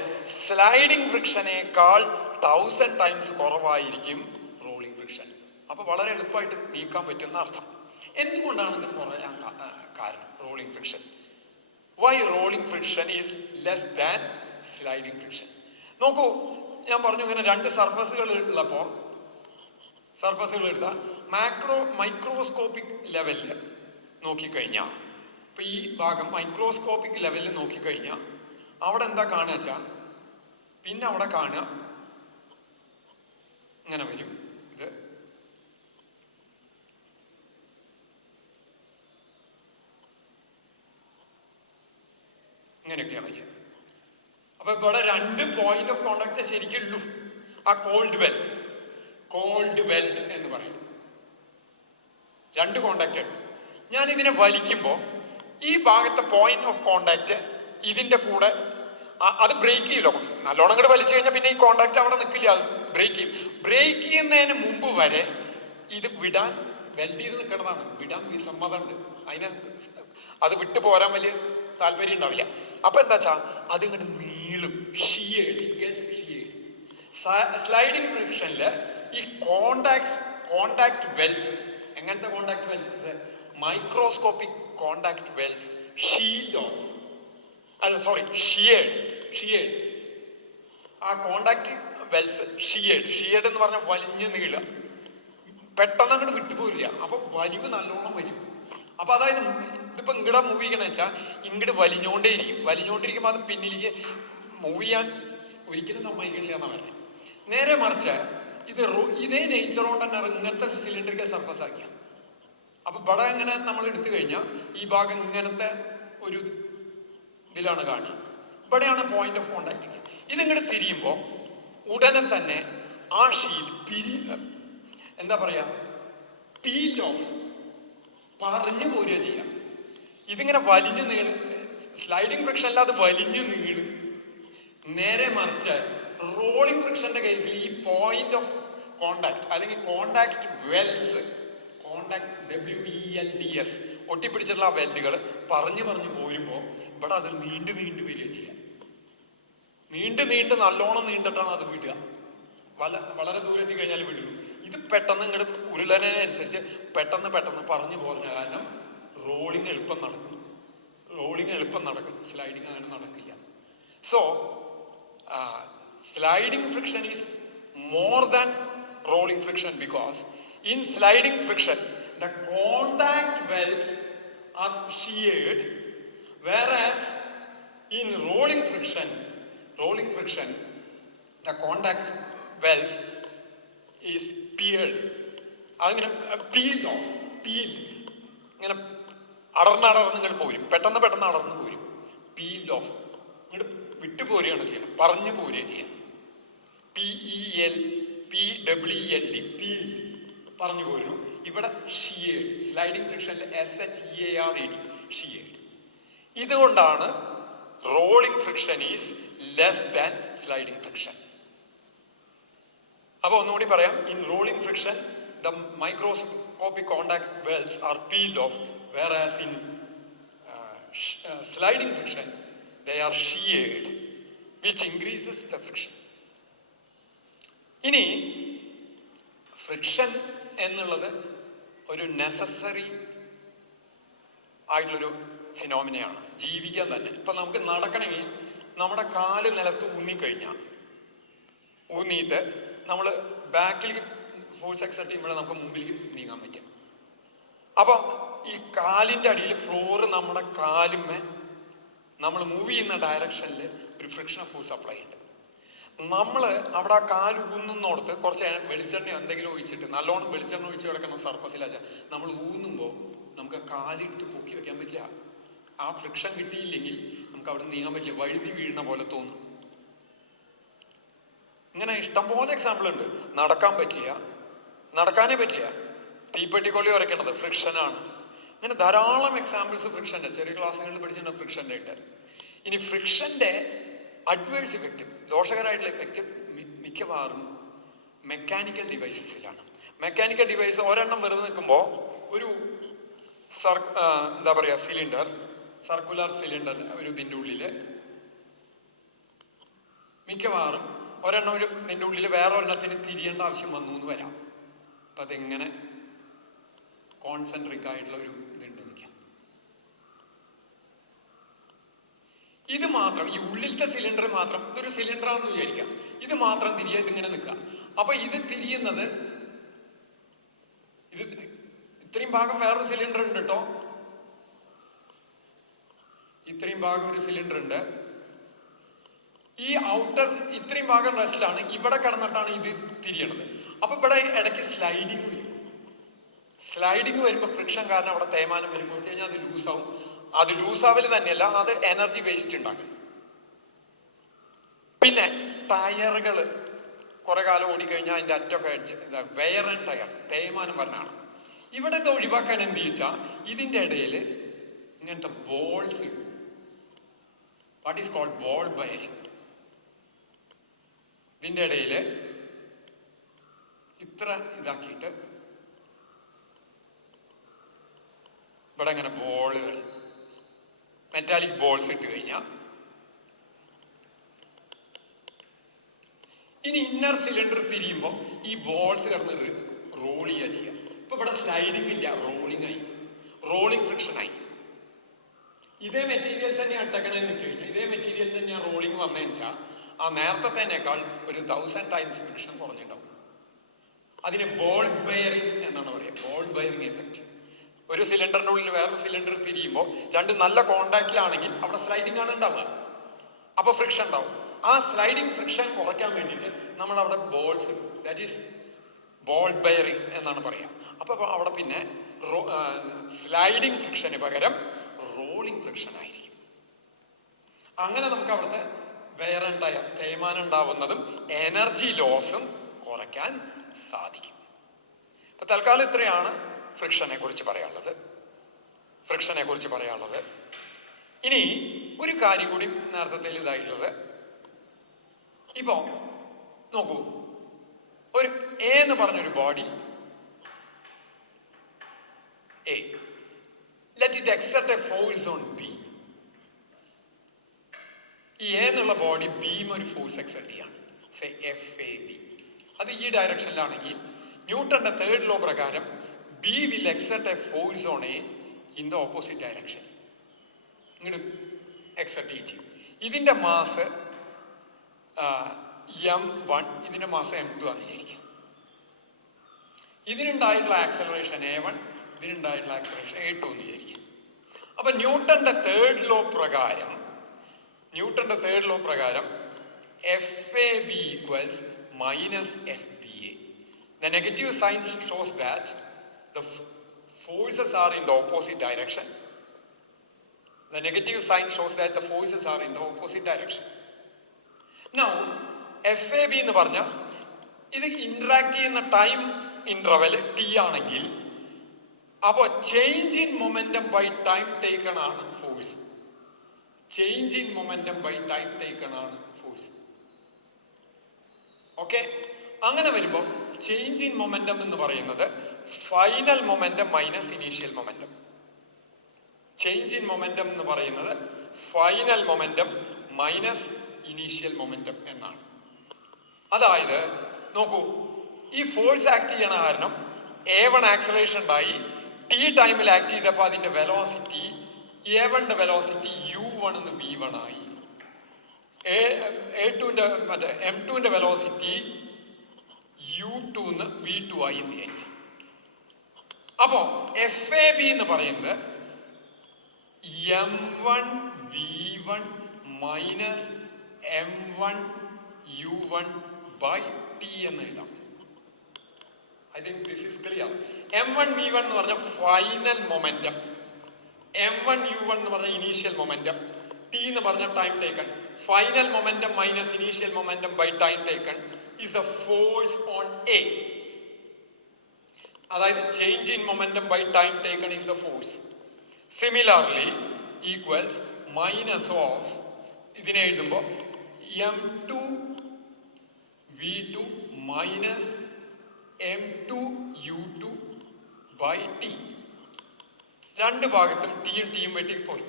സ്ലൈഡിങ് ഫ്രിക്ഷനേക്കാൾ 1000 ടൈംസ് കുറവായിരിക്കും റോളിംഗ് ഫ്രിക്ഷൻ. അപ്പൊ വളരെ എളുപ്പമായിട്ട് നീക്കാൻ പറ്റുന്ന അർത്ഥം. എന്തുകൊണ്ടാണ് ഇത് കുറയാൻ കാരണം? Rolling friction. Why rolling friction is less than sliding friction? നോക്കൂ, ഞാൻ പറഞ്ഞു ഇങ്ങനെ രണ്ട് സർഫസുകൾ ഉള്ളപ്പോ സർഫസുകൾ എടുത്താൽ മൈക്രോസ്കോപ്പിക് ലെവലിൽ നോക്കിക്കഴിഞ്ഞാൽ, ഇപ്പൊ ഈ ഭാഗം മൈക്രോസ്കോപ്പിക് ലെവലിൽ നോക്കിക്കഴിഞ്ഞാൽ അവിടെ എന്താ കാണുക വെച്ചാൽ, പിന്നെ അവിടെ കാണുക ഇങ്ങനെ വരും. ഇത് ഇങ്ങനെയൊക്കെയാണ് വരിക. അപ്പൊ ഇവിടെ രണ്ട് പോയിന്റ് ഓഫ് കോണ്ടാക്ട് ശരിക്കുള്ളൂ. ആ കോൾഡ് വെൽഡ് എന്ന് പറയും. രണ്ട് കോണ്ടാക്ട്. ഞാൻ ഇതിനെ വലിക്കുമ്പോൾ ഈ ഭാഗത്തെ പോയിന്റ് ഓഫ് കോണ്ടാക്ട് ഇതിന്റെ കൂടെ അത് ബ്രേക്ക് ചെയ്യില്ല. നല്ലോണം കൂടെ വലിച്ചു കഴിഞ്ഞാൽ പിന്നെ ഈ കോണ്ടാക്ട് അവിടെ നിൽക്കില്ല, അത് ബ്രേക്ക് ചെയ്യും. ബ്രേക്ക് ചെയ്യുന്നതിന് മുമ്പ് വരെ ഇത് വിടാൻ വെൽഡ് ചെയ്ത് നിൽക്കണതാണ്. വിടാൻ വിസമ്മതമുണ്ട്. അത് വിട്ടു പോരാൻ വലിയ താല്പര്യം ഉണ്ടാവില്ല. അപ്പൊ എന്താ വെച്ചാ അത് ഇങ്ങോട്ട് നീളും. ഷിയേഡ്, ഇറ്റ് ഗെറ്റ്സ് ഷിയേഡ്. സ്ലൈഡിംഗ് ഫ്രിക്ഷനിൽ ഈ കോണ്ടാക്ട് വെൽസ്, എങ്ങനത്തെ contact Wells? Microscopic contact Wells shield of, അല്ല സോറി, ഷിയേഡ്. ആ കോണ്ടാക്ട് വെൽസ് ഷിയേഡ് എന്ന് പറഞ്ഞാൽ വലിഞ്ഞ് നീളുക, പെട്ടെന്ന് അങ്ങോട്ട് വിട്ടുപോരില്ല. അപ്പൊ വലിവ് നല്ലോണം വരും. അപ്പൊ അതായത് ഇതിപ്പോ ഇങ്ങടെ മൂവ് ചെയ്യണമെന്ന് വെച്ചാൽ ഇങ്ങോട്ട് വലിഞ്ഞോണ്ടിരിക്കുമ്പോൾ അത് പിന്നിലേക്ക് മൂവ് ചെയ്യാൻ ഒരിക്കലും സമ്മതിക്കില്ല എന്നാ പറയുന്നത്. നേരെ മറിച്ച് ഇതേ നേച്ചർ കൊണ്ട് തന്നെ ഇങ്ങനത്തെ സിലിണ്ടറിക്കൽ സർഫസ് ആക്കിയ, അപ്പൊ ഇവിടെ ഇങ്ങനെ നമ്മൾ എടുത്തു കഴിഞ്ഞാൽ ഈ ഭാഗം ഇങ്ങനത്തെ ഒരു ഇതിലാണ് കാണുക. ഇവിടെയാണ് പോയിന്റ് ഓഫ് കോണ്ടാക്ട്. ഇതിങ്ങോട്ട് തിരിയുമ്പോൾ ഉടനെ തന്നെ ആ ഷീൽ എന്താ പറയാ, പീൽ ഓഫ്, പറഞ്ഞു പോരുക ചെയ്യാം. ഇതിങ്ങനെ വലിഞ്ഞു നീളും. സ്ലൈഡിംഗ് ഫ്രിക്ഷനിൽ അത് വലിഞ്ഞു നീളും. നേരെ മറിച്ച് റോളിംഗ് ഫ്രിക്ഷന്റെ കേസിൽ ഈ പോയിന്റ് ഓഫ് കോണ്ടാക്ട് അല്ലെങ്കിൽ കോണ്ടാക്ട് വെൽസ്, WELDS ഒട്ടിപ്പിടിച്ചിട്ടുള്ള ആ വെൽഡുകൾ പറഞ്ഞു പോരുമ്പോൾ ഇവിടെ അത് നീണ്ടു വരിക ചെയ്യാം. നീണ്ട് നല്ലോണം നീണ്ടിട്ടാണ് അത് വിടുക. വളരെ ദൂരം എത്തി കഴിഞ്ഞാൽ വിടുക. ഇത് പെട്ടെന്ന് ഇങ്ങോട്ട് ഉരുളനനുസരിച്ച് പെട്ടെന്ന് പറഞ്ഞു പോരുന്ന കാരണം റോളിംഗ് എളുപ്പം നടക്കും. സ്ലൈഡിങ് അങ്ങനെ നടക്കില്ല. So sliding friction is more than rolling friction because in sliding friction the contact wells are sheared, whereas in rolling friction the contact wells is peeled. അങ്ങനെ peeled off, ഇങ്ങനെ അടർന്ന് ഇങ്ങോട്ട് പോരും, പെട്ടെന്ന് അടർന്ന് പോരും. peeled off, ഇങ്ങോട്ട് വിട്ടുപോരുകയാണ് ചെയ്യണം, പറഞ്ഞു പോരുക ചെയ്യാം. PELD പറഞ്ഞു പോരുന്നു. ഇവിടെ ഷിയേഡ്, സ്ലൈഡിംഗ് ഫ്രിക്ഷനിലെ SHEARED, ഷിയേഡ്. ഇതുകൊണ്ടാണ് rolling friction is less than sliding friction. അപ്പൊ ഒന്നുകൂടി പറയാം. In rolling friction the microscopic contact wells are peeled off, whereas in sliding friction they are sheared, which increases the friction. ഇനി friction എന്നുള്ളത് ഒരു necessary ആയിട്ടുള്ളൊരു ഫിനോമിനയാണ് ജീവിക്കാൻ തന്നെ. ഇപ്പൊ നമുക്ക് നടക്കണമെങ്കിൽ നമ്മുടെ കാല് നിലത്ത് ഊന്നിയിട്ട് നമ്മൾ ബാക്കിലേക്ക് ഫോഴ്സ് എക്സർട്ട് ചെയ്യുമ്പോൾ നമുക്ക് മുമ്പിലേക്ക് നീങ്ങാൻ പറ്റും. അപ്പൊ ഈ കാലിന്റെ അടിയിൽ ഫ്ലോറ് നമ്മുടെ കാലുമേ നമ്മൾ മൂവ് ചെയ്യുന്ന ഡയറക്ഷനിൽ ഒരു ഫ്രിക്ഷൻ ഫോഴ്സ് അപ്ലൈ ഉണ്ട്. നമ്മൾ അവിടെ ആ കാല് ഊന്നുന്നോടത്ത് കുറച്ച് വെളിച്ചെണ്ണ എന്തെങ്കിലും ഒഴിച്ചിട്ട് നല്ലോണം വെളിച്ചെണ്ണ ഒഴിച്ച് കിടക്കുന്ന സർഫസിലാച്ച നമ്മൾ ഊന്നുമ്പോൾ നമുക്ക് കാലെടുത്ത് പൊക്കി വെക്കാൻ പറ്റില്ല. ആ ഫ്രിക്ഷൻ കിട്ടിയില്ലെങ്കിൽ നമുക്ക് അവിടെ നീങ്ങാൻ പറ്റില്ല, വഴുതി വീഴുന്ന പോലെ തോന്നും. ഇങ്ങനെ ഇഷ്ടംപോലെ എക്സാമ്പിൾ ഉണ്ട്. നടക്കാനേ പറ്റില്ല, തീപ്പെട്ടിക്കൊള്ളി ഉരയ്ക്കണത് ഫ്രിക്ഷനാണ്. ഇങ്ങനെ ധാരാളം എക്സാമ്പിൾസ് ഫ്രിക്ഷന്റെ ചെറിയ ക്ലാസ്സുകളിൽ പഠിച്ചിട്ടുണ്ട് ഫ്രിക്ഷന്റെ ഉണ്ട്. ഇനി ഫ്രിക്ഷന്റെ അഡ്വേഴ്സ് ഇഫക്റ്റ്, ദോഷകരമായിട്ടുള്ള ഇഫക്റ്റ് മിക്കവാറും മെക്കാനിക്കൽ ഡിവൈസസിലാണ്. മെക്കാനിക്കൽ ഡിവൈസ് ഒരെണ്ണം വെറുതെ നിൽക്കുമ്പോൾ ഒരു എന്താ പറയുക സർക്കുലർ സിലിണ്ടർ ഒരു ഇതിൻ്റെ ഉള്ളില് മിക്കവാറും ഇതിൻ്റെ ഉള്ളിൽ വേറെ ഒരെണ്ണത്തിന് തിരിയേണ്ട ആവശ്യം വന്നു എന്ന് വരാം. അപ്പൊ അതെങ്ങനെ കോൺസെൻട്രിക് ആയിട്ടുള്ള ഒരു ഇതുണ്ട് നിൽക്കാം. ഇത് മാത്രം, ഈ ഉള്ളിലത്തെ സിലിണ്ടർ മാത്രം, ഇതൊരു സിലിണ്ടറാണെന്ന് വിചാരിക്കാം, ഇത് മാത്രം തിരിയാ ഇതിങ്ങനെ നിൽക്കുക. അപ്പൊ ഇത് തിരിയുന്നത്, ഇത്രയും ഭാഗം വേറൊരു സിലിണ്ടർ ഉണ്ട് കേട്ടോ, ഇത്രയും ഭാഗം ഒരു സിലിണ്ടർ ഉണ്ട്. ഈ ഔട്ടർ ഇത്രയും ഭാഗം റെസ്റ്റിലാണ്, ഇവിടെ കിടന്നിട്ടാണ് ഇത് തിരിയണത്. അപ്പൊ ഇവിടെ ഇടയ്ക്ക് സ്ലൈഡിങ് വരുമ്പോൾ ഫ്രിക്ഷൻ കാരണം അവിടെ തേയ്മാനം വരും. കുറച്ച് കഴിഞ്ഞാൽ അത് ലൂസാവും. അത് ലൂസാവല് തന്നെയല്ല, അത് എനർജി വേസ്റ്റ് ഉണ്ടാക്കും. പിന്നെ ടയറുകൾ കുറെ കാലം ഓടിക്കഴിഞ്ഞാൽ അതിന്റെ അറ്റൊക്കെ വെയർ ആൻഡ് ടയർ, തേയ്മാനം വരണാണ്. ഇവിടെ ഇത് ഒഴിവാക്കാൻ എന്ത് ചോദിച്ചാൽ ഇതിന്റെ ഇടയിൽ ഇങ്ങനത്തെ balls, what is called ball bearing, ഇതിന്റെ ഇടയിൽ ഇത്ര ഇതാക്കിയിട്ട് ഇവിടെ ഇങ്ങനെ ബോളുകൾ, മെറ്റാലിക് ബോൾസ് ഇട്ട് കഴിഞ്ഞാൽ ഇനി ഇന്നർ സിലിണ്ടർ തിരിയുമ്പോൾ ഈ ബോൾസ് കിടന്ന് റോൾ ചെയ്യുക. ഇപ്പൊ ഇവിടെ സ്ലൈഡിങ് ഇല്ല, റോളിംഗ് ആയി, റോളിംഗ് ഫ്രിക്ഷൻ ആയി. ഇതേ മെറ്റീരിയൽസ് തന്നെയാണ് ഇട്ടേക്കണെന്ന് വെച്ച് കഴിഞ്ഞാൽ, ഇതേ മെറ്റീരിയൽ തന്നെയാണ് റോളിംഗ് വന്നതെന്ന് വെച്ചാൽ ആ നേരത്തേക്കാൾ ഒരു 1000 ടൈംസ് ഫ്രിക്ഷൻ കുറഞ്ഞിട്ടുണ്ടാവും. അതിന് ബോൾ ബെയറിംഗ് എന്നാണ് പറയുക, ബോൾ ബെയറിംഗ് എഫക്റ്റ്. ഒരു സിലിണ്ടറിന്റെ ഉള്ളിൽ വേറൊരു സിലിണ്ടർ തിരിയുമ്പോൾ രണ്ട് നല്ല കോണ്ടാക്റ്റിലാണെങ്കിൽ അവിടെ സ്ലൈഡിംഗ് ആണ് ഉണ്ടാവുക, അപ്പൊ ഫ്രിക്ഷൻ ഉണ്ടാവും. ആ സ്ലൈഡിംഗ് ഫ്രിക്ഷൻ കുറയ്ക്കാൻ വേണ്ടിയിട്ട് നമ്മൾ അവിടെ balls, that is ball bearing എന്നാണ് പറയുക. അപ്പൊ അവിടെ പിന്നെ സ്ലൈഡിംഗ് ഫ്രിക്ഷന് പകരം റോളിംഗ് ഫ്രിക്ഷൻ ആയിരിക്കും. അങ്ങനെ നമുക്ക് അവിടുത്തെ വെയർ ആൻഡ് ടയർ, തേയ്മാനം ഉണ്ടാവുന്നതും എനർജി ലോസും കുറയ്ക്കാൻ സാധിക്കും. ഇപ്പൊ തൽക്കാലം ഇത്രയാണ് ഫ്രിക്ഷനെ കുറിച്ച് പറയാനുള്ളത്. ഇനി ഒരു കാര്യം കൂടി നേരത്തെ ഇതായിട്ടുള്ളത്, ഇപ്പോ നോക്കൂ, ഒരു എ എന്ന് പറഞ്ഞൊരു body A, let it exert A force on B. ഈ എ എന്നുള്ള ബോഡി ബിയും ഒരു ഫോഴ്സ് എക്സെർട്ട് ചെയ്യാണ്, സേ FAB. അത് ഈ ഡയറക്ഷനിലാണെങ്കിൽ ന്യൂട്ടന്റെ 3rd ലോ പ്രകാരം B will exert A force on A in the opposite direction. ഇങ്ങോട്ട് എക്സെർട്ട് ചെയ്യും. ഇതിന്റെ മാസ് M1, ഇതിന്റെ മാസ് M2 ആണെന്ന് വിചാരിക്കും. ഇതിനുണ്ടായിട്ടുള്ള ആക്സലറേഷൻ A1, ഇതിനുണ്ടായിട്ടുള്ള ആക്സലറേഷൻ A2 എന്ന് വിചാരിക്കും. അപ്പൊ ന്യൂട്ടന്റെ 3rd ലോ പ്രകാരം FAB equals minus FBA. The negative sign shows that the forces are in the opposite direction. Now, FAB എന്ന് പറഞ്ഞാൽ ഇത് ഇന്ററാക്ട് ചെയ്യുന്ന ടൈം ഇന്റർവെൽ T ആണെങ്കിൽ, അപ്പോൾ change in momentum by time taken ആണ് ഫോഴ്സ്. ഓക്കെ, അങ്ങനെ വരുമ്പോൾ ചേഞ്ച് ഇൻ മൊമെന്റം എന്ന് പറയുന്നത് final momentum minus initial momentum. എന്നാണ്. അതായത് നോക്കൂ, ഈ ഫോഴ്സ് ആക്ട് ചെയ്യണ കാരണം A1 ആക്സലറേഷൻ ഉണ്ടായി, T ടൈമിൽ ആക്ട് ചെയ്തപ്പോൾ അതിന്റെ വെലോസിറ്റി A1ന്റെ വെലോസിറ്റി U1 എന്ന് V1 ആയി, A2ന്റെ മറ്റേ M2ന്റെ വെലോസിറ്റി U2 എന്ന് V2 ആയി എന്ന് വിചാരിക്കും. അപ്പോ FAB എന്ന് പറയുന്നത് M1 V1 minus M1 U1 by T എന്ന് എഴുതാം. I think this is clear. M1 V1 എന്ന് പറഞ്ഞ ഫൈനൽ മൊമെന്റം, M1 U1 എന്ന് പറഞ്ഞ ഇനീഷ്യൽ മൊമെന്റം, T എന്ന് പറഞ്ഞ time taken. Final momentum minus initial momentum by time taken is the force on A. അതായത് change in momentum by time taken is the force. Similarly equals minus of, ഇതിനെ എഴുതുമ്പോൾ M2 V2 minus M2 U2 by T. രണ്ട് ഭാഗത്തും ടിയും ടിയും വെട്ടിപ്പോയി.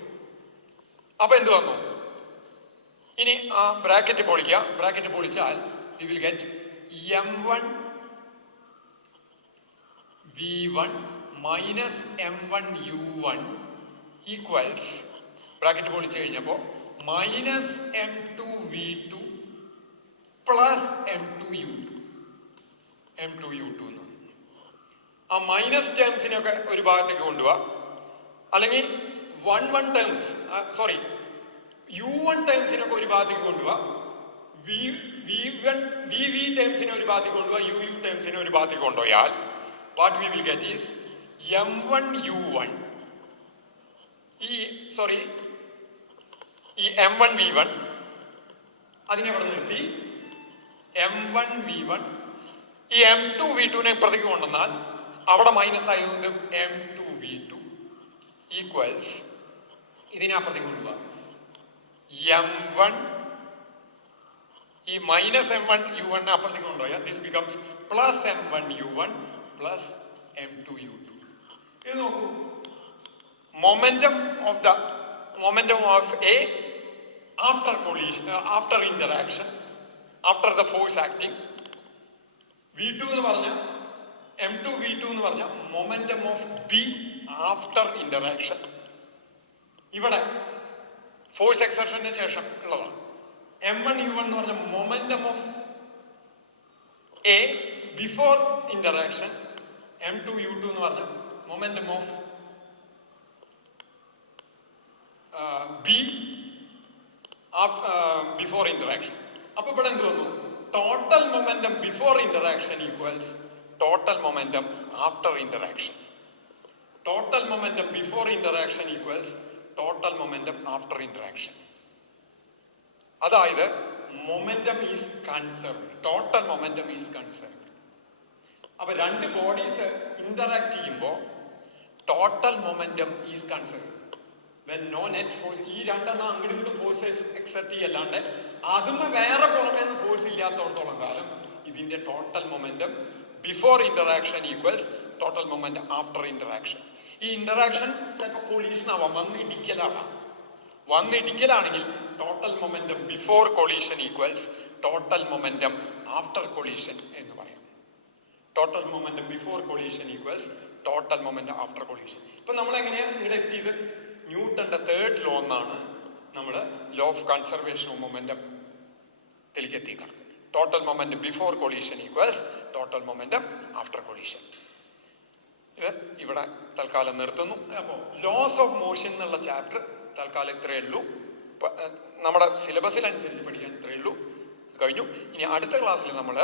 അപ്പൊ എന്ത് വന്നു? ഇനി ആ ബ്രാക്കറ്റ് പൊളിക്കുക. ബ്രാക്കറ്റ് പൊളിച്ചാൽ we will get M1 V1 minus M1 U1 equals, bracket പൊളിച്ചു കഴിഞ്ഞപ്പോൾ minus M2 V2 plus M2 U2 എന്ന്. ആ മൈനസ് ടേംസിനൊക്കെ ഒരു ഭാഗത്തേക്ക് കൊണ്ടുപോവാ, അല്ലെങ്കിൽ U1 ടേംസിനൊക്കെ ഒരു ഭാഗത്തേക്ക് കൊണ്ടുപോവാ, VV ടേംസിനെ ഒരു ഭാഗത്തേക്ക് കൊണ്ടുപോവാ, UU ടേംസിനെ ഒരു ഭാഗത്തേക്ക് കൊണ്ടുപോയാൽ what we will get is M1 U1, ഈ M1 V1 അതിനെ അവിടെ നിർത്തി, M1 V1 ഈ M2 V2നെ ഇപ്പുറത്തേക്ക് കൊണ്ടുവന്നാൽ അവിടെ മൈനസ് ആയതുകൊണ്ട് M2 V2 ഈക്വൽസ് ഇതിനെ അപ്പുറത്തേക്ക് കൊണ്ടുപോവാ M1, ഈ മൈനസ് M1 U1 അപ്പുറത്തേക്ക് കൊണ്ടുപോയാൽ this becomes plus M1 U1 plus M2 U2. ഇത് നോക്കൂ, momentum of A after collision, after interaction, after the force acting. V2 എന്ന് പറഞ്ഞ M2 V2 എന്ന് പറഞ്ഞ momentum of B after interaction. ഇവിടെ ഫോഴ്സ് എക്സർഷന് ശേഷം ഉള്ളതാണ്. M1 U1 എന്ന് പറഞ്ഞ momentum of A before interaction. M2 U2 എന്ന് പറഞ്ഞ momentum of B before interaction. അപ്പൊ ഇവിടെ എന്ത് വന്നു? Total momentum before interaction equals total momentum after interaction. Total momentum before interaction equals total momentum after interaction. അതായത് momentum is conserved, total momentum is conserved. അപ്പൊ രണ്ട് bodies interact ചെയ്യുമ്പോൾ total momentum is conserved. When no net force, ഈ രണ്ടെണ്ണം അങ്ങോട്ടും ഇങ്ങോട്ടും forces exert ചെയ്യല്ലാണ്ട് അതും വേറെ പുറമേ നിന്ന് ഫോഴ്സ് ഇല്ലാത്തടത്തോളം കാലം ഇതിന്റെ total momentum before interaction equals total momentum after interaction. ഈ ഇന്ററാക്ഷൻ ചിലപ്പോൾ കൊളീഷൻ ആവാം, വന്നിടിക്കലാവാം. വന്നിടിക്കലാണെങ്കിൽ total momentum before collision equals total momentum after collision എന്ന് പറയാം. Total momentum before collision equals total momentum after collision. ഇപ്പൊ നമ്മൾ എങ്ങനെയാണ് ഇവിടെ എത്തിയത്? ന്യൂട്ടന്റെ തേർഡ് ലോ എന്നാണ് നമ്മൾ law of conservation of momentum ത്തിലേക്ക് എത്തിക്കണം. Total momentum before collision equals total momentum after collision. ഇത് ഇവിടെ തൽക്കാലം നിർത്തുന്നു. അപ്പോൾ ലോസ് ഓഫ് മോഷൻ എന്നുള്ള ചാപ്റ്റർ തൽക്കാലം ഇത്രയേ ഉള്ളൂ. നമ്മുടെ സിലബസിനനുസരിച്ച് പഠിക്കാൻ ഇത്രയേ ഉള്ളൂ. കഴിഞ്ഞു. ഇനി അടുത്ത ക്ലാസ്സിൽ നമ്മൾ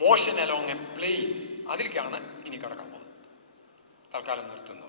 മോഷൻ അലോങ് എ പ്ലെയിൻ അതിലേക്കാണ് ഇനി കിടക്കാൻ പോകുന്നത്. തൽക്കാലം നിർത്തുന്നു.